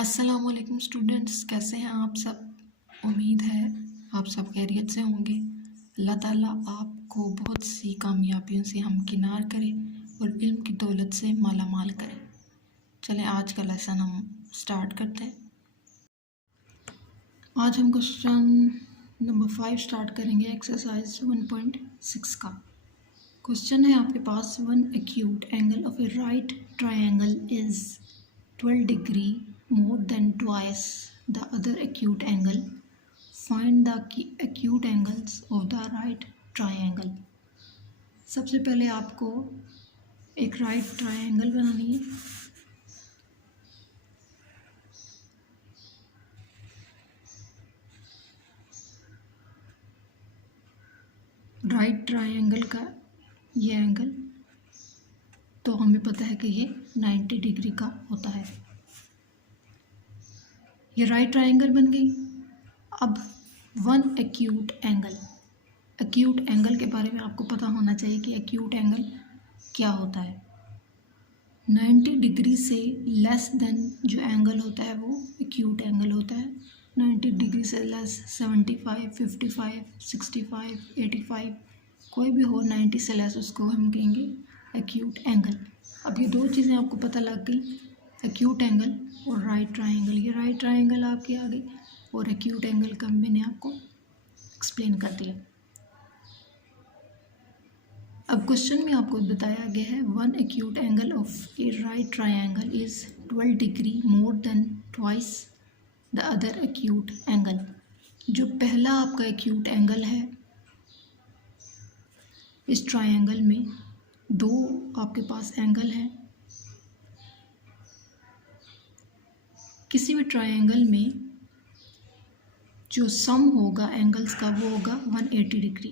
अस्सलामुअलैकुम स्टूडेंट्स, कैसे हैं आप सब। उम्मीद है आप सब खैरियत से होंगे। अल्लाह ताला आपको बहुत सी कामयाबियों से हमकिनार करे और इल्म की दौलत से माला माल करे। चलें आज का लेसन हम स्टार्ट करते हैं। आज हम क्वेश्चन नंबर 5 स्टार्ट करेंगे, एक्सरसाइज 1.6 का। क्वेश्चन है आपके पास, one acute angle of a right triangle is 12 degree more than twice the other acute angle. Find the acute angles of the right triangle. सबसे पहले आपको एक राइट ट्रायंगल बनानी है। राइट ट्रायंगल का ये एंगल तो हमें पता है कि ये 90 डिग्री का होता है। ये राइट ट्रायंगल बन गई। अब one acute angle, acute angle के बारे में आपको पता होना चाहिए कि एक्यूट एंगल क्या होता है। 90 डिग्री से लेस देन जो एंगल होता है वो एक्यूट एंगल होता है। 90 डिग्री से लेस 75, 55, 65, 85 कोई भी हो 90 से लेस, उसको हम कहेंगे एक्यूट एंगल। अब ये दो चीज़ें आपको पता लग गई, एक्यूट एंगल और राइट ट्रायंगल। ये राइट ट्रायंगल आपके आगे और एक्यूट एंगल का मैंने आपको एक्सप्लेन कर दिया। अब क्वेश्चन में आपको बताया गया है, one acute angle of a right triangle is 12 degree more than twice the other acute angle. जो पहला आपका एक्यूट एंगल है, इस ट्रायंगल में दो आपके पास एंगल हैं। किसी भी ट्रायंगल में जो सम होगा एंगल्स का वो होगा 180 डिग्री।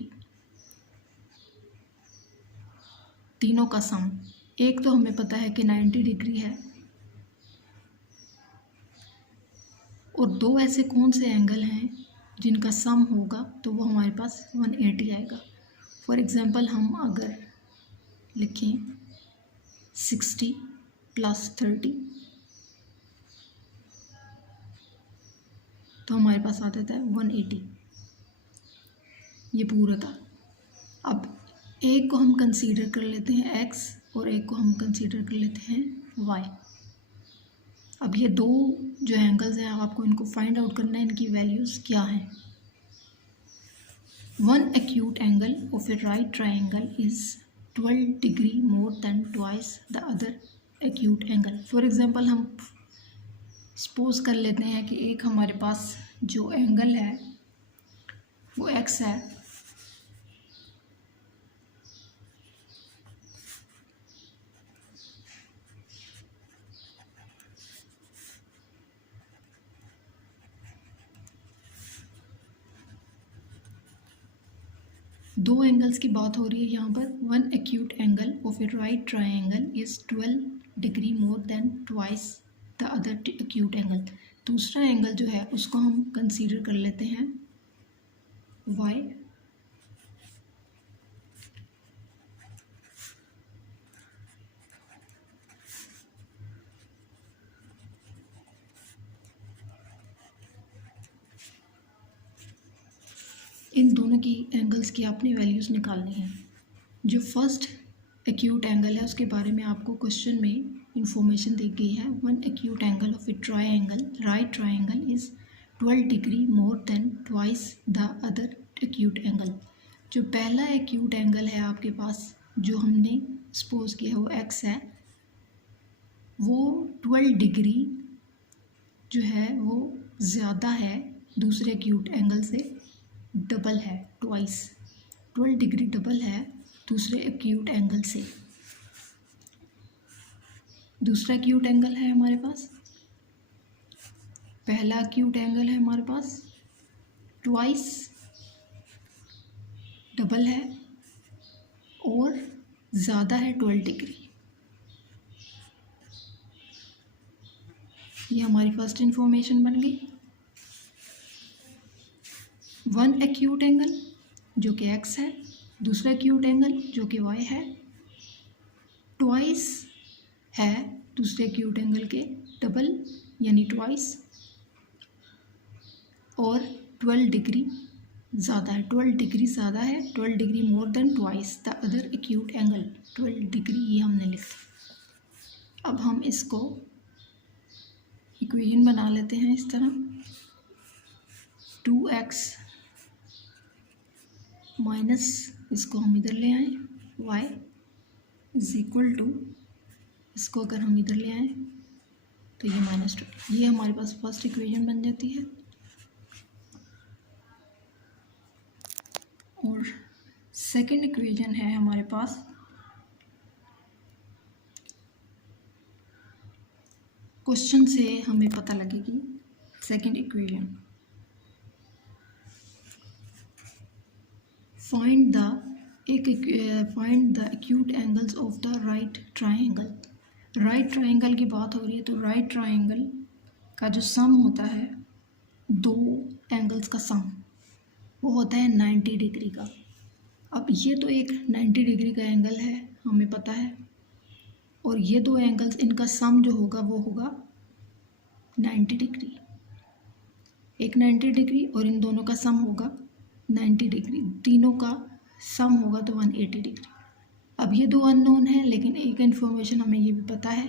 तीनों का सम, एक तो हमें पता है कि 90 डिग्री है, और दो ऐसे कौन से एंगल हैं जिनका सम होगा तो वो हमारे पास 180 आएगा। फॉर एग्ज़ाम्पल हम अगर लिखें 60 + 30 तो हमारे पास आ जाता है 180, ये पूरा था। अब एक को हम कंसीडर कर लेते हैं x और एक को हम कंसीडर कर लेते हैं y। अब ये दो जो एंगल्स हैं आपको इनको फाइंड आउट करना है, इनकी वैल्यूज़ क्या हैं। One acute angle of a right triangle is 12 degree more than twice the other acute angle. For example हम सपोज कर लेते हैं कि एक हमारे पास जो एंगल है वो x है, दो एंगल्स की बात हो रही है यहाँ पर। One acute angle of a right triangle is 12 degree more than twice the other acute angle. दूसरा एंगल जो है उसको हम कंसीडर कर लेते हैं y। इन दोनों की एंगल्स की आपने वैल्यूज़ निकालनी है। जो फर्स्ट एक्यूट एंगल है उसके बारे में आपको क्वेश्चन में इंफॉर्मेशन दी गई है। One acute angle of A triangle, right triangle is 12 degree more than twice the other acute angle. जो पहला एक्यूट एंगल है आपके पास जो हमने सपोज किया वो x है, वो 12 डिग्री जो है वो ज़्यादा है दूसरे एक्यूट एंगल से, डबल है, ट्वाइस 12 डिग्री डबल है दूसरे एक्यूट एंगल से। दूसरा एक्यूट एंगल है हमारे पास, पहला एक्यूट एंगल है हमारे पास ट्वाइस डबल है और ज़्यादा है 12 डिग्री। ये हमारी फर्स्ट इंफॉर्मेशन बन गई। वन एक्यूट एंगल जो कि x है, दूसरा एक्यूट एंगल जो कि y है, ट्वाइस है दूसरे एक्यूट एंगल के डबल यानी ट्वाइस, और 12 डिग्री ज़्यादा है, 12 डिग्री ज़्यादा है, 12 degree more than twice the other acute angle, 12 degree ये हमने लिखा। अब हम इसको इक्वेशन बना लेते हैं इस तरह, 2x माइनस इसको हम इधर ले आए y इज इक्वल टू, इसको अगर हम इधर ले आए तो ये -2, ये हमारे पास फर्स्ट इक्वेशन बन जाती है। और सेकंड इक्वेशन है हमारे पास क्वेश्चन से हमें पता लगेगी second equation, find the acute angles of the right triangle. Right triangle की बात हो रही है तो राइट ट्राइंगल का जो सम होता है, दो एंगल्स का सम, वो होता है 90 डिग्री का। अब ये तो एक 90 डिग्री का एंगल है हमें पता है, और ये दो एंगल्स इनका सम जो होगा वो होगा 90 डिग्री, एक 90 डिग्री और इन दोनों का सम होगा 90 डिग्री, तीनों का सम होगा तो 180 डिग्री। अब ये दो अननोन है, लेकिन एक इन्फॉर्मेशन हमें ये भी पता है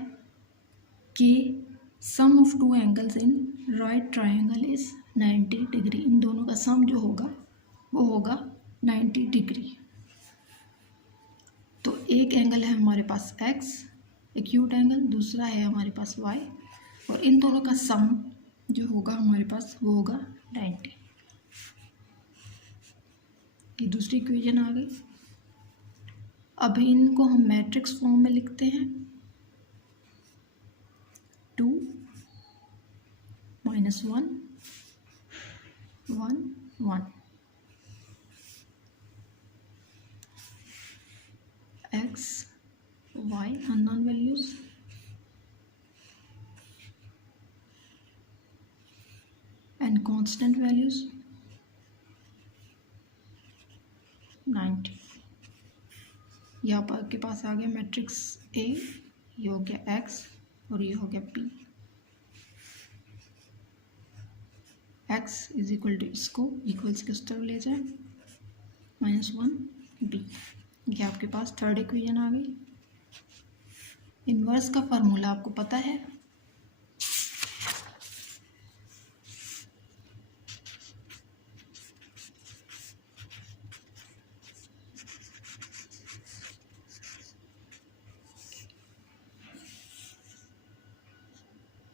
कि sum of two angles in right triangle is 90 degree, इन दोनों का सम जो होगा वो होगा 90 डिग्री। तो एक एंगल है हमारे पास x एक्यूट एंगल, दूसरा है हमारे पास y, और इन दोनों का सम जो होगा हमारे पास वो होगा 90। ये दूसरी इक्वेशन आ गई। अब इनको हम मैट्रिक्स फॉर्म में लिखते हैं, 2 - 1 1 1 x y unknown values and constant values 90। ये आपके पास आ गया मैट्रिक्स A, ये हो गया X और ये हो गया P। X is equal to, इसको इक्वल्स के उस तरफ ले जाए, -1 B। ये आपके पास थर्ड इक्वेशन आ गई। इन्वर्स का फार्मूला आपको पता है,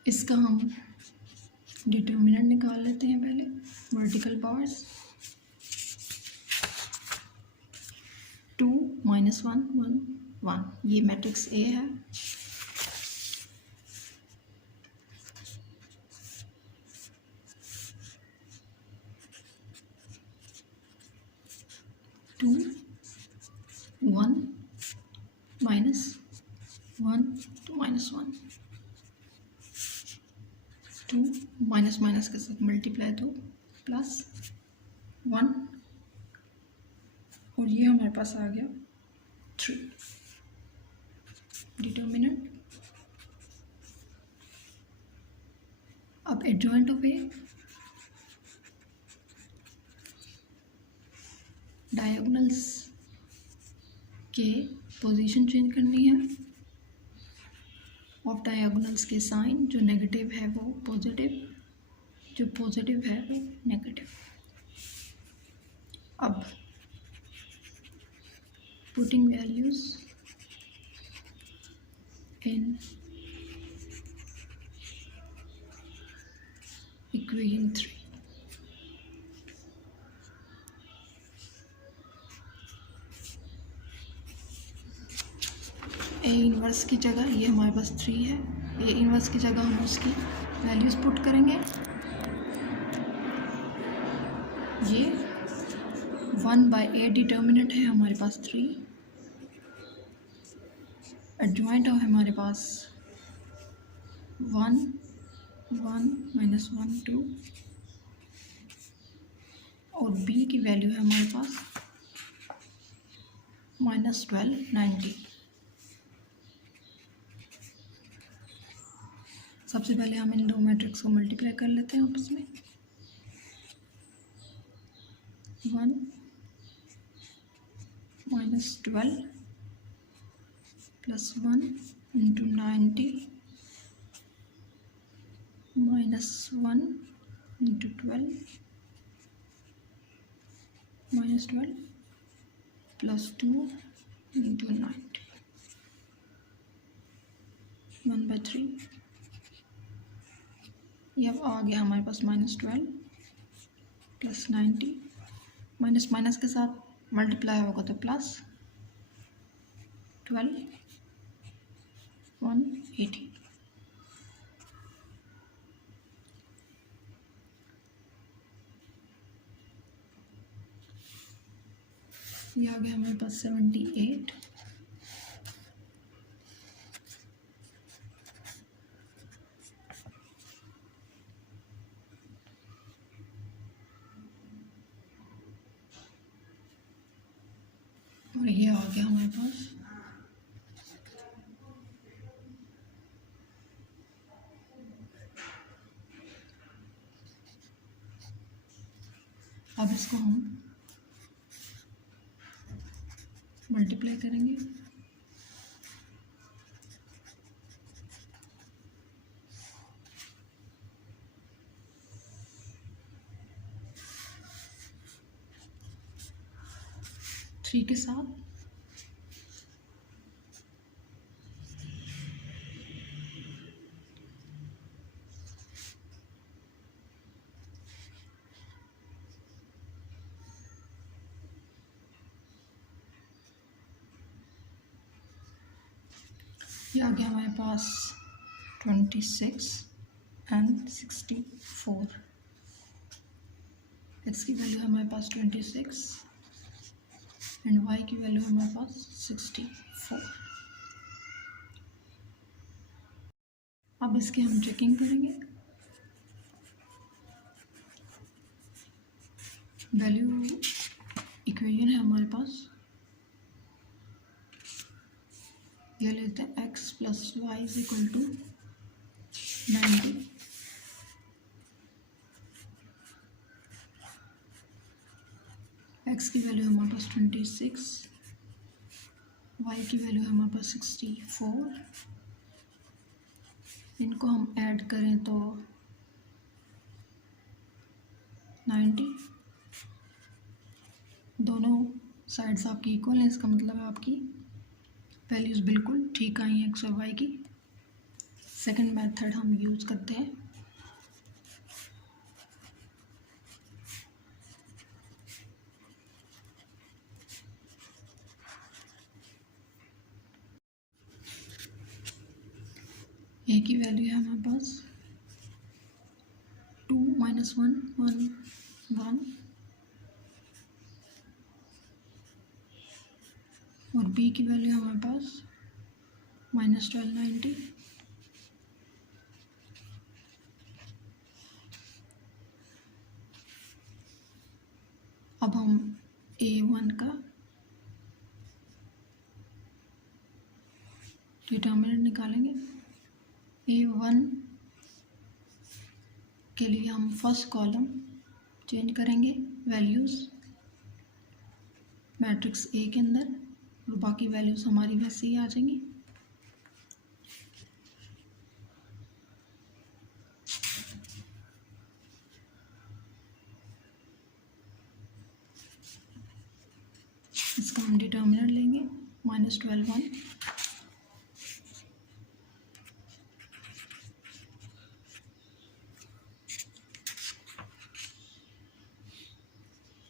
इसका हम डिटर्मिनेंट निकाल लेते हैं पहले, वर्टिकल पार्ट्स 2 - 1 1 1, ये मैट्रिक्स A है। टू 1 -1 2 -1, 2 माइनस के साथ मल्टीप्लाई तो +1, और ये हमारे पास आ गया 3। डिटर्मिनेंट, अब एडजॉइंट ऑफ ए, डायगोनल्स के पोजीशन चेंज करनी है, ऑफ डायगोनल्स के साइन, जो नेगेटिव है वो पॉजिटिव, जो पॉजिटिव है वो नेगेटिव। अब putting values in equation 3, A inverse की जगह ये हमारे पास 3 है, ए इनवर्स की जगह हम उसकी वैल्यूज़ पुट करेंगे। ये 1/8 डिटर्मिनेंट है हमारे पास 3, एडजॉइंट है हमारे पास 1 1 -1 2, और b की वैल्यू है हमारे पास -12 90। सबसे पहले हम इन दो मैट्रिक्स को मल्टीप्लाई कर लेते हैं आपस में। 1 minus 12 plus 1 into 90 minus 1 into 12 minus 12 plus 2 into 90 1/3। ये अब आ गया हमारे पास -12 प्लस 90, माइनस माइनस के साथ मल्टीप्लाई होगा तो प्लस 12 180। ये आ गया हमारे पास 78। और ये आ गया हमारे पास अब इसको हम मल्टीप्लाई करेंगे। थ्री के साथ ये आ गया हमारे पास 26 एंड 64। एक्स की वैल्यू है हमारे पास 26 एंड वाई की वैल्यू है हमारे पास 64। अब इसके हम चेकिंग करेंगे। वैल्यू इक्वेशन है हमारे पास, ये लेते हैं x plus y is equal to 90। x की वैल्यू हमारे पास 26, y की वैल्यू है हमारे पास 64। इनको हम ऐड करें तो 90। दोनों साइड्स आपकी इक्वल है, इसका मतलब है आपकी वैल्यूज़ बिल्कुल ठीक आई हैं एक्स और वाई की। सेकंड मेथड हम यूज़ करते हैं। ए की वैल्यू है हमारे पास 2 माइनस 1 1 1 और बी की वैल्यू है हमारे पास -12 90। अब हम A1 का डिटर्मिनेंट निकालेंगे। A1 के लिए हम फर्स्ट कॉलम चेंज करेंगे वैल्यूज़ मैट्रिक्स ए के अंदर और बाकी वैल्यूज़ हमारी वैसे ही आ जाएंगी। इसका हम डिटर्मिनेंट लेंगे -12 1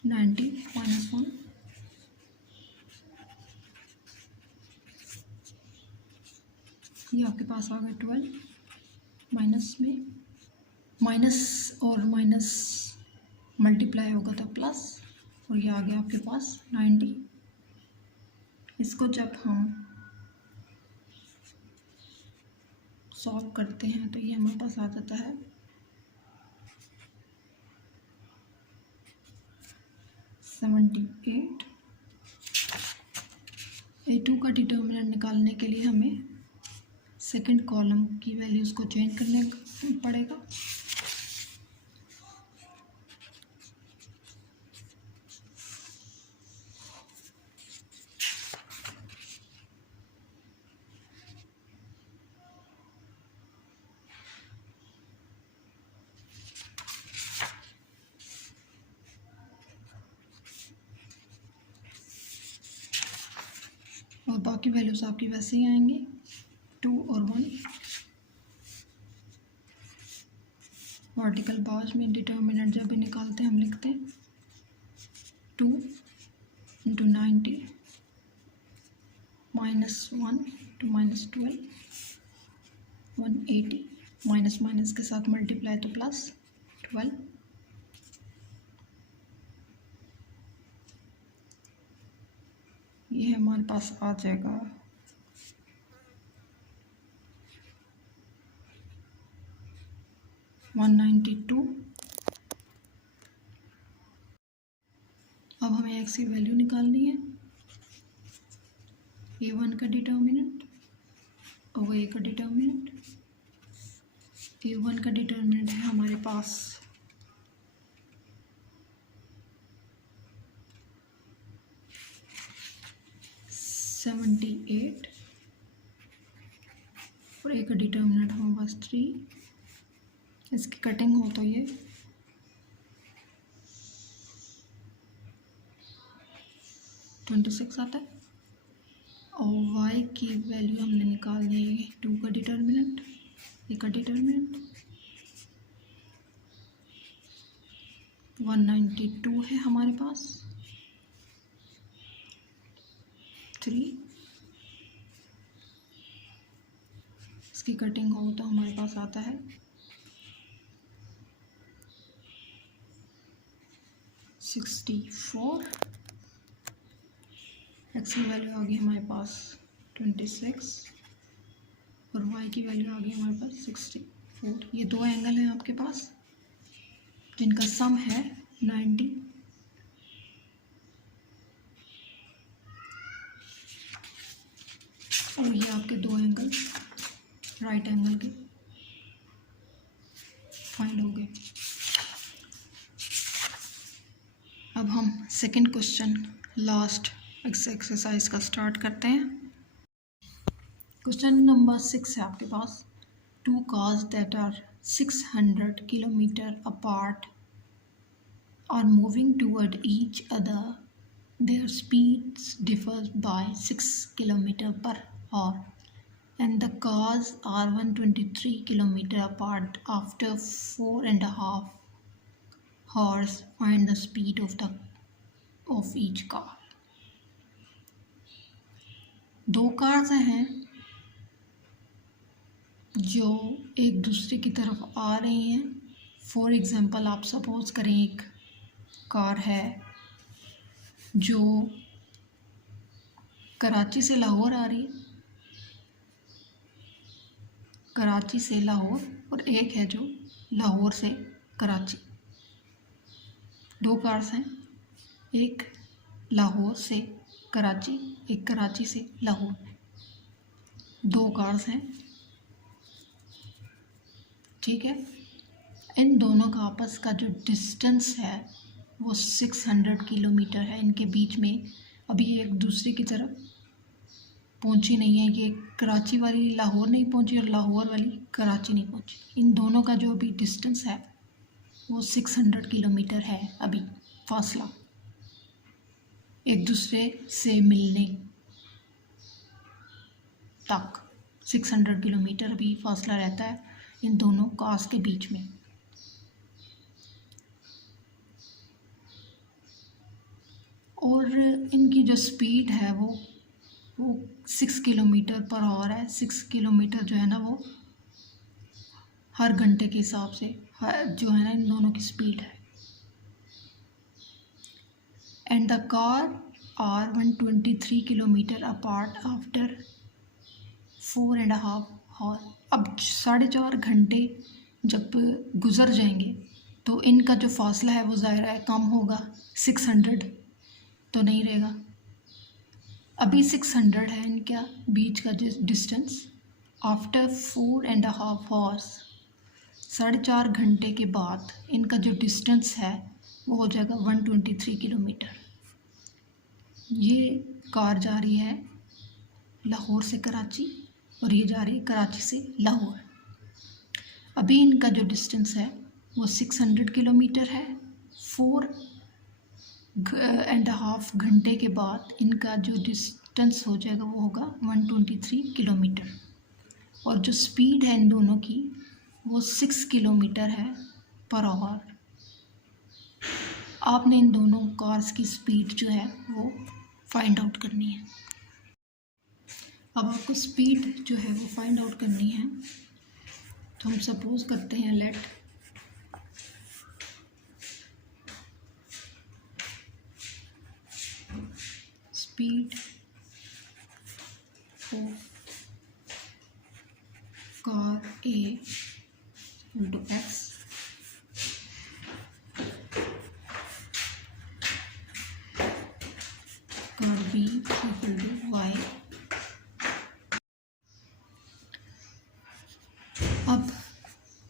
90 -1 ये आपके पास आ गया 12। माइनस में माइनस और माइनस मल्टीप्लाई होगा तो प्लस, और ये आ गया आपके पास 90। इसको जब हम सॉल्व करते हैं तो ये हमारे पास आ जाता है 78। A2 का डिटर्मिनेंट निकालने के लिए हमें सेकंड कॉलम की वैल्यूज़ को चेंज करने पड़ेगा। और बाकी वैल्यूज़ आपकी वैसे ही आएंगे 2 और 1। वर्टिकल बार्स में डिटर्मिनेंट जब भी निकालते हैं हम लिखते हैं 2 × 90 -1 to -12 180 माइनस माइनस के साथ मल्टीप्लाई तो प्लस 12। ये हमारे पास आ जाएगा 192। अब हमें x की वैल्यू निकालनी है। a1 का डिटर्मिनेंट और a का डिटर्मिनेंट। a1 का डिटर्मिनेंट है हमारे पास 78 और a का डिटर्मिनेंट हमारे पास 3। इसकी कटिंग हो तो ये 26 आता है। और y की वैल्यू हमने निकालनी है 2 का डिटर्मिनेंट, a का डिटर्मिनेंट 192 है हमारे पास 3। इसकी कटिंग हो तो हमारे पास आता है 64। x की वैल्यू आ गई हमारे पास 26 और y की वैल्यू आ गई हमारे पास 64। ये दो एंगल हैं आपके पास जिनका सम है 90। और ये आपके दो एंगल राइट एंगल के फाइंड हो गए। अब हम सेकंड क्वेश्चन लास्ट एक्सरसाइज का स्टार्ट करते हैं। क्वेश्चन नंबर 6 है आपके पास। 2 cars that are 600 kilometer apart are moving toward each other. Their speeds differ by 6 km/h and the cars are 123 km apart. After 4.5 hours, find the speed of each car. दो cars हैं जो एक दूसरे की तरफ आ रही हैं। फॉर एग्ज़ाम्पल आप सपोज करें एक कार है जो कराची से लाहौर आ रही है, कराची से लाहौर, और एक है जो लाहौर से कराची। दो कार्स हैं, एक लाहौर से कराची, एक कराची से लाहौर। दो कार्स हैं, ठीक है। इन दोनों का आपस का जो डिस्टेंस है वो 600 किलोमीटर है। इनके बीच में अभी एक दूसरे की तरफ पहुंची नहीं है। ये कराची वाली लाहौर नहीं पहुंची और लाहौर वाली कराची नहीं पहुंची। इन दोनों का जो अभी डिस्टेंस है वो 600 किलोमीटर है। अभी फासला एक दूसरे से मिलने तक 600 किलोमीटर अभी फासला रहता है इन दोनों कार्स के बीच में। और इनकी जो स्पीड है वो 6 km/h है। 6 किलोमीटर जो है ना वो हर घंटे के हिसाब से जो है ना इन दोनों की स्पीड है। And the car are 123 kilometre apart after 4.5 hours। अब 4.5 घंटे जब गुज़र जाएंगे तो इनका जो फासला है वो ज़ाहिर है कम होगा। 600 तो नहीं रहेगा। अभी 600 है इनका बीच का डिस्टेंस, आफ्टर 4.5 आवर्स, 4.5 घंटे के बाद इनका जो डिस्टेंस है वो हो जाएगा 123 किलोमीटर। ये कार जा रही है लाहौर से कराची और ये जा रही है कराची से लाहौर। अभी इनका जो डिस्टेंस है वो 600 किलोमीटर है। 4.5 घंटे के बाद इनका जो डिस्टेंस हो जाएगा वो होगा 123 किलोमीटर। और जो स्पीड है इन दोनों की वो 6 किलोमीटर है पर आवर। आपने इन दोनों कार्स की स्पीड जो है वो फाइंड आउट करनी है। अब आपको स्पीड जो है वो फाइंड आउट करनी है। तो हम सपोज करते हैं let speed of car A into X car B equal to Y। अब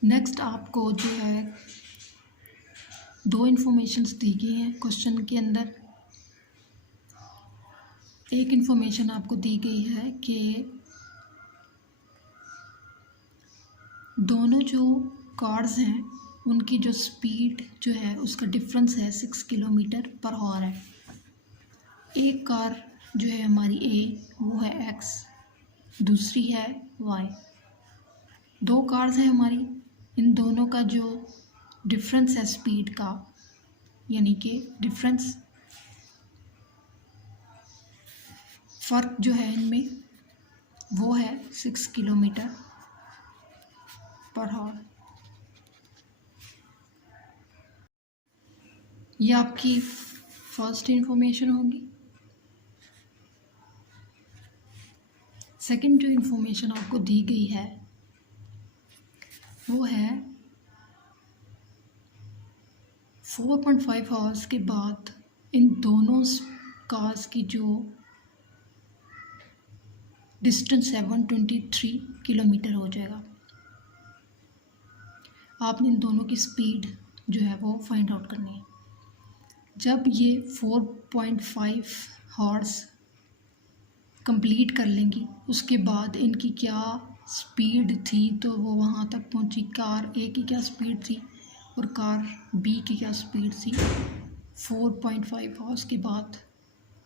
नेक्स्ट आपको जो है दो इन्फॉर्मेशंस दी गई हैं क्वेश्चन के अंदर। एक इन्फॉर्मेशन आपको दी गई है कि दोनों जो कार्स हैं उनकी जो स्पीड जो है उसका डिफरेंस है 6 किलोमीटर पर आवर है। एक कार जो है हमारी A वो है X, दूसरी है Y। दो कार्स हैं हमारी, इन दोनों का जो डिफरेंस है स्पीड का, यानी कि डिफरेंस फ़र्क जो है इनमें वो है 6 किलोमीटर पर आवर। ये आपकी फर्स्ट इंफॉर्मेशन होगी। सेकंड जो इंफॉर्मेशन आपको दी गई है वो है 4.5 आवर्स के बाद इन दोनों कार्स की जो डिस्टेंस है 123 किलोमीटर हो जाएगा। आपने इन दोनों की स्पीड जो है वो फाइंड आउट करनी है। जब ये 4.5 आवर्स कंप्लीट कर लेंगी उसके बाद इनकी क्या स्पीड थी तो वो वहाँ तक पहुँची, कार A की क्या स्पीड थी और कार B की क्या स्पीड थी 4.5 आवर्स के बाद,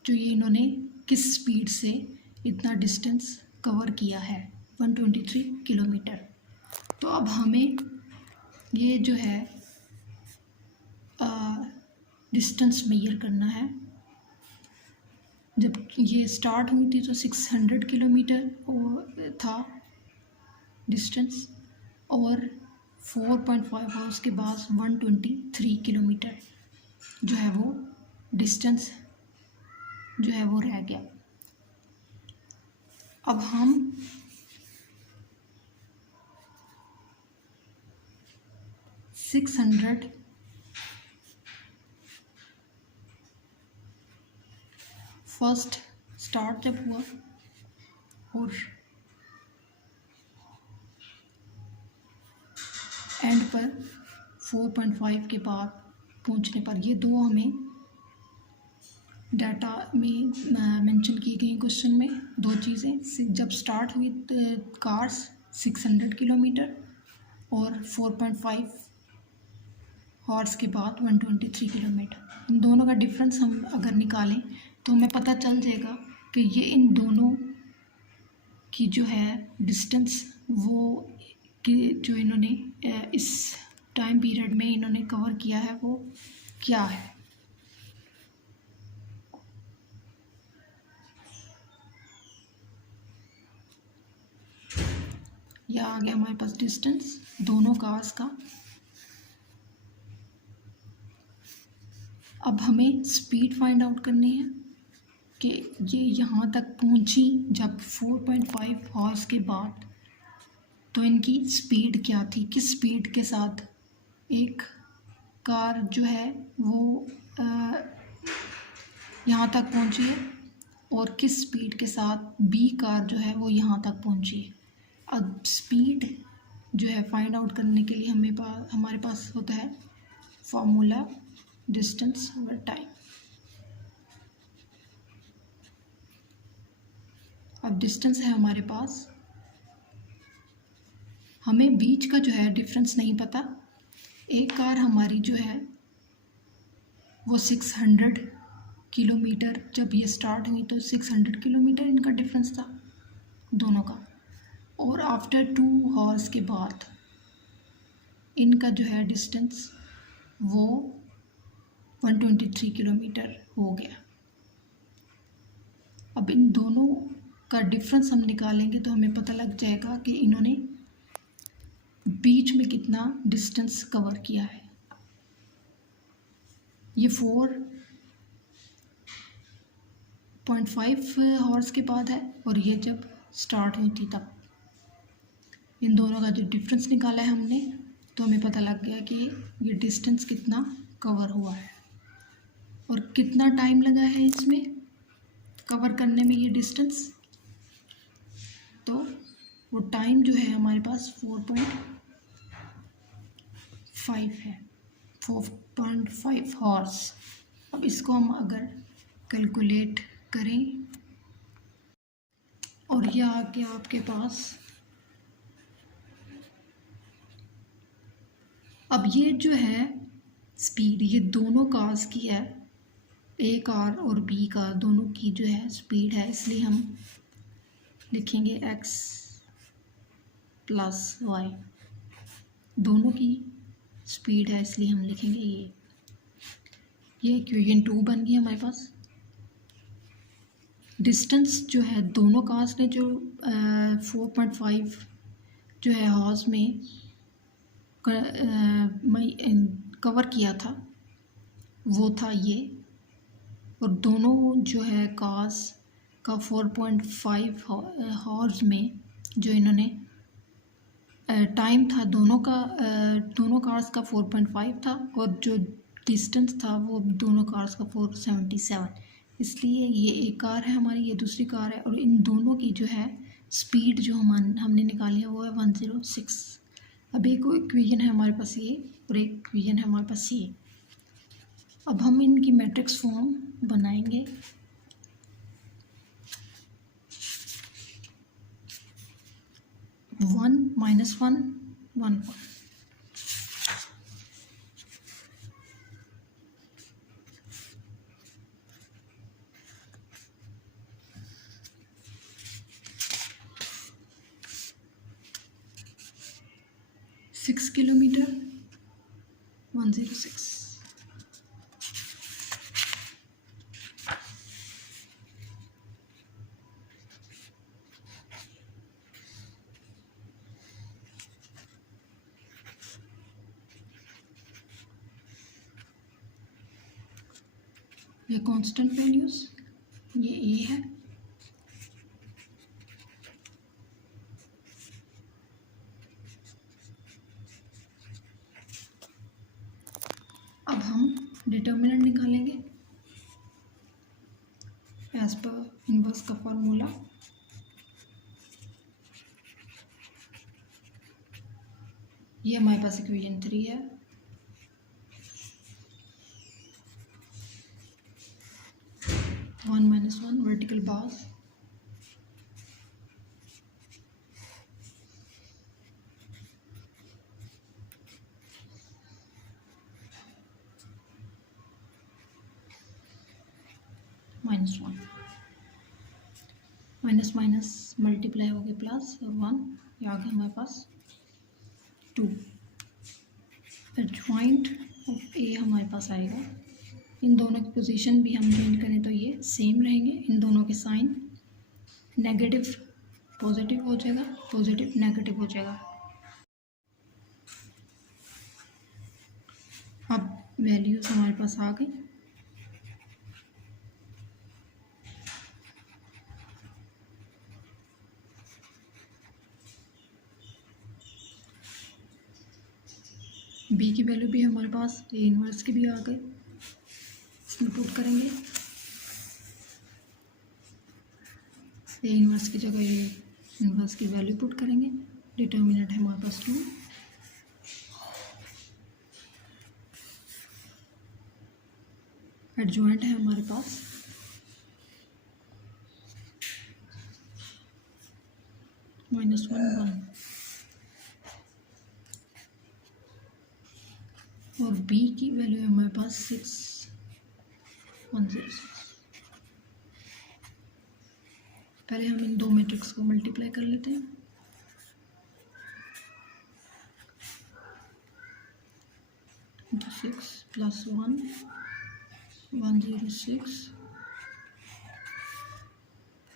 जो ये इन्होंने किस स्पीड से इतना डिस्टेंस कवर किया है 123 किलोमीटर। तो अब हमें ये जो है डिस्टेंस मेजर करना है। जब ये स्टार्ट हुई थी तो 600 किलोमीटर था डिस्टेंस और 4.5 आवर्स के बाद 123 किलोमीटर जो है वो डिस्टेंस जो है वो रह गया। अब हम फर्स्ट स्टार्ट जब हुआ और एंड पर 4.5 के बाद पहुंचने पर, ये दो हमें डाटा में मेंशन की गई क्वेश्चन में दो चीज़ें। जब स्टार्ट हुई कार्स 600 किलोमीटर और 4.5 आवर्स के बाद 123 किलोमीटर, इन दोनों का डिफरेंस हम अगर निकालें तो हमें पता चल जाएगा कि ये इन दोनों की जो है डिस्टेंस वो कि जो इन्होंने इस टाइम पीरियड में इन्होंने कवर किया है वो क्या है। यह आ गया हमारे पास डिस्टेंस दोनों कार्स का। अब हमें स्पीड फाइंड आउट करनी है कि ये यहाँ तक पहुँची जब 4.5 आवर्स के बाद, तो इनकी स्पीड क्या थी, किस स्पीड के साथ एक कार जो है वो यहाँ तक पहुँची है और किस स्पीड के साथ B कार जो है वो यहाँ तक पहुँची है। अब स्पीड जो है फाइंड आउट करने के लिए हमारे पास होता है फॉर्मूला डिस्टेंस ओवर टाइम। अब डिस्टेंस है हमारे पास, हमें बीच का जो है डिफरेंस नहीं पता। एक कार हमारी जो है वो 600 किलोमीटर, जब ये स्टार्ट हुई तो 600 किलोमीटर इनका डिफरेंस था दोनों का, और आफ्टर 2 हॉर्स के बाद इनका जो है डिस्टेंस वो 123 किलोमीटर हो गया। अब इन दोनों का डिफरेंस हम निकालेंगे तो हमें पता लग जाएगा कि इन्होंने बीच में कितना डिस्टेंस कवर किया है। ये 4.5 हॉर्स के बाद है और ये जब स्टार्ट हुई थी तब। इन दोनों का जो डिफरेंस निकाला है हमने, तो हमें पता लग गया कि ये डिस्टेंस कितना कवर हुआ है और कितना टाइम लगा है इसमें कवर करने में ये डिस्टेंस। तो वो टाइम जो है हमारे पास 4.5 है, 4.5 हॉर्स। अब इसको हम अगर कैलकुलेट करें और ये आ गया आपके पास। अब ये जो है स्पीड, ये दोनों कार्स की है, ए कार और बी कार दोनों की जो है स्पीड है, इसलिए हम लिखेंगे x प्लस वाई। दोनों की स्पीड है इसलिए हम लिखेंगे ये इक्वेशन 2 बन गई हमारे पास। डिस्टेंस जो है दोनों कार्स ने जो 4.5 जो है हॉर्स में कवर किया था वो था ये, और दोनों जो है कार्स का 4.5 हॉर्स में जो इन्होंने टाइम था दोनों कार्स का 4.5 था, और जो डिस्टेंस था वो दोनों कार्स का 477। इसलिए ये एक कार है हमारी, ये दूसरी कार है, और इन दोनों की जो है स्पीड जो हमने निकाली है वो है 106। अब एक इक्वेशन है हमारे पास ये और एक इक्वेशन है हमारे पास ये। अब हम इनकी मैट्रिक्स फॉर्म बनाएंगे। One minus one 1 6 kilometre 106। ये कांस्टेंट वैल्यूज, ये ए है, अब हम डिटर्मिनेंट निकालेंगे एज पर इनवर्स का फॉर्मूला। ये हमारे पास इक्वेशन 3 है। One minus one vertical bars minus one, minus minus multiply हो गया प्लस और 1, ये आ गया हमारे पास 2। एडजॉइंट ऑफ ए हमारे पास आएगा। इन दोनों की पोजीशन भी हम चेंज करें तो ये सेम रहेंगे। इन दोनों के साइन नेगेटिव पॉजिटिव हो जाएगा, पॉजिटिव नेगेटिव हो जाएगा। अब वैल्यूज हमारे पास आ गई। बी की वैल्यू भी हमारे पास, ए इनवर्स की भी आ गई। इसमें पुट करेंगे ए इनवर्स की जगह ये इनवर्स की वैल्यू पुट करेंगे। डिटर्मिनेंट है हमारे पास 2, एडजॉइंट है हमारे पास -1 1 और b की वैल्यू है हमारे पास 6 106। पहले हम इन दो मैट्रिक्स को मल्टीप्लाई कर लेते हैं। -6 + 1 106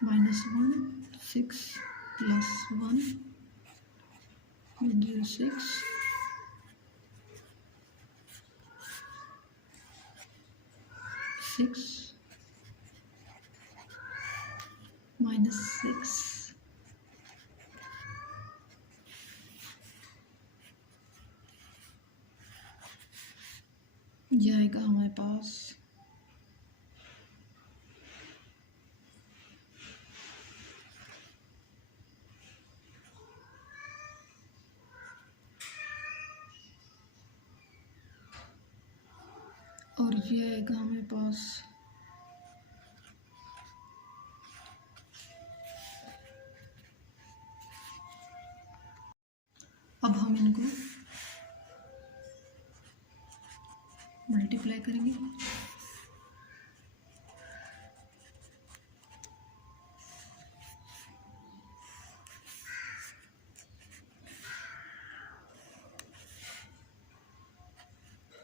-1 6 + 1 106 6 -6 जाएगा हमारे पास और ये आएगा हमारे पास अब हम इनको मल्टीप्लाई करेंगे।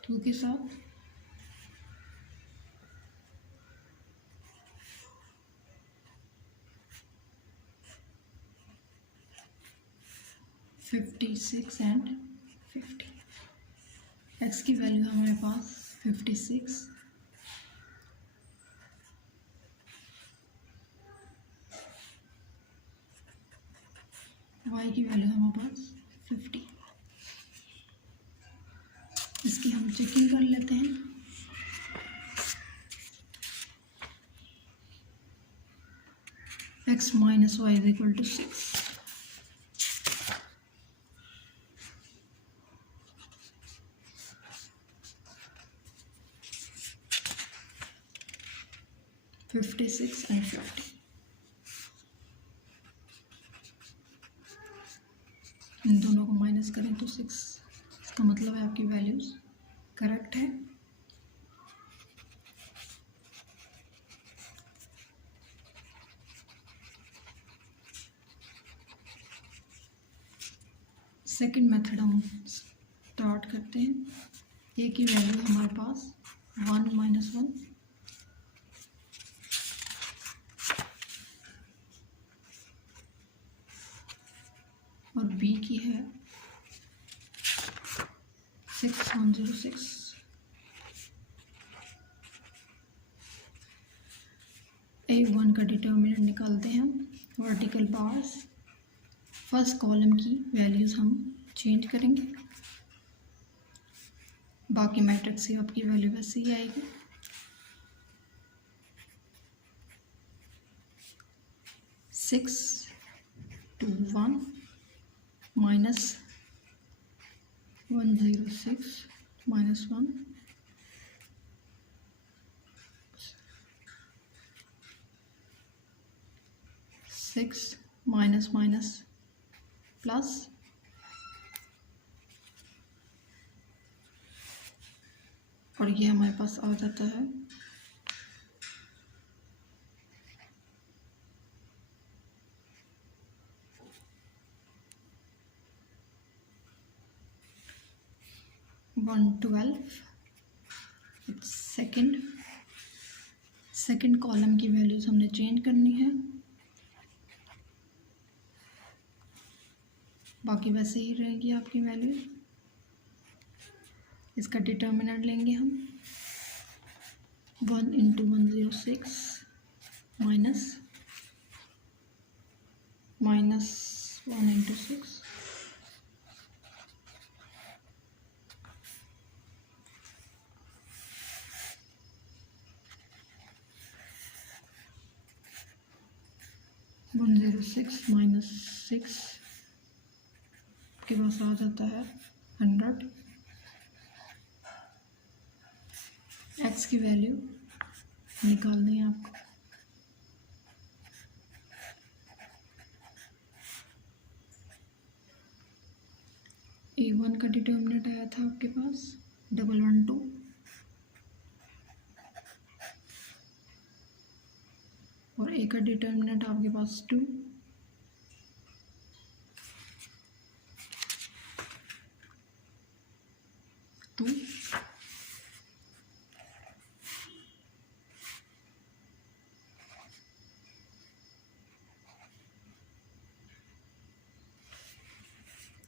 टू के साथ (56) एंड 50। x की वैल्यू है हमारे पास 56, y की वैल्यू है हमारे पास 50। इसकी हम चेकिंग कर लेते हैं। x - y = 6। (56 and 50) इन दोनों को माइनस करें तो 6। इसका मतलब है आपकी वैल्यूज करेक्ट है। सेकंड मेथड हम स्टार्ट करते हैं। ए की वैल्यू हमारे पास 1 - 1 और b की है 6 106। A1 का डिटर्मिनेंट निकालते हैं हम। वर्टिकल बार्स फर्स्ट कॉलम की वैल्यूज हम चेंज करेंगे, बाकी मैट्रिक्स से आपकी वैल्यू वैसे ही आएगी। (6 to 1 -106 -1 6 प्लस और ये हमारे पास आ जाता है 112। सेकंड कॉलम की वैल्यूज हमने चेंज करनी है, बाकी वैसे ही रहेगी आपकी वैल्यू। इसका डिटर्मिनेंट लेंगे हम 1 × 106 माइनस (1 × 6) 106 माइनस 6 के पास आ जाता है 100। एक्स की वैल्यू निकालनी है आपको। A1 का डिटर्मिनेंट आया था आपके पास 112 और A का डिटर्मिनेंट आपके पास 2।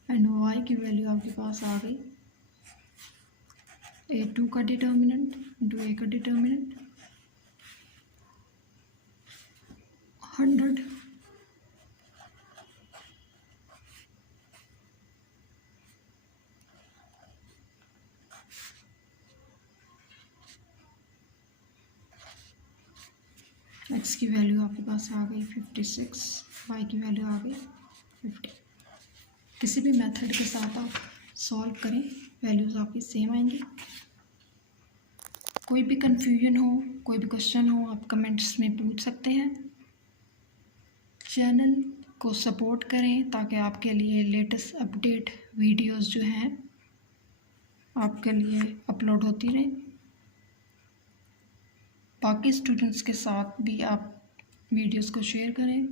एंड y की वैल्यू आपके पास आ गई A2 का डिटर्मिनेंट इंटू A का डिटर्मिनेंट 100। x की वैल्यू आपके पास आ गई 56, y की वैल्यू आ गई 50। किसी भी मेथड के साथ आप सॉल्व करें, वैल्यूज़ आपकी सेम आएंगी। कोई भी कंफ्यूजन हो, कोई भी क्वेश्चन हो, आप कमेंट्स में पूछ सकते हैं। चैनल को सपोर्ट करें ताकि आपके लिए लेटेस्ट अपडेट वीडियोस जो हैं आपके लिए अपलोड होती रहें। बाकी स्टूडेंट्स के साथ भी आप वीडियोस को शेयर करें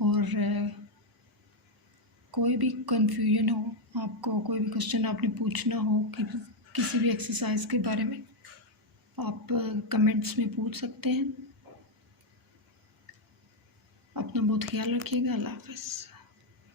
और कोई भी कंफ्यूजन हो, आपको कोई भी क्वेश्चन आपने पूछना हो कि किसी भी एक्सरसाइज के बारे में, आप कमेंट्स में पूछ सकते हैं। अपना बहुत ख्याल रखिएगा। अल्लाह हाफ़िज़।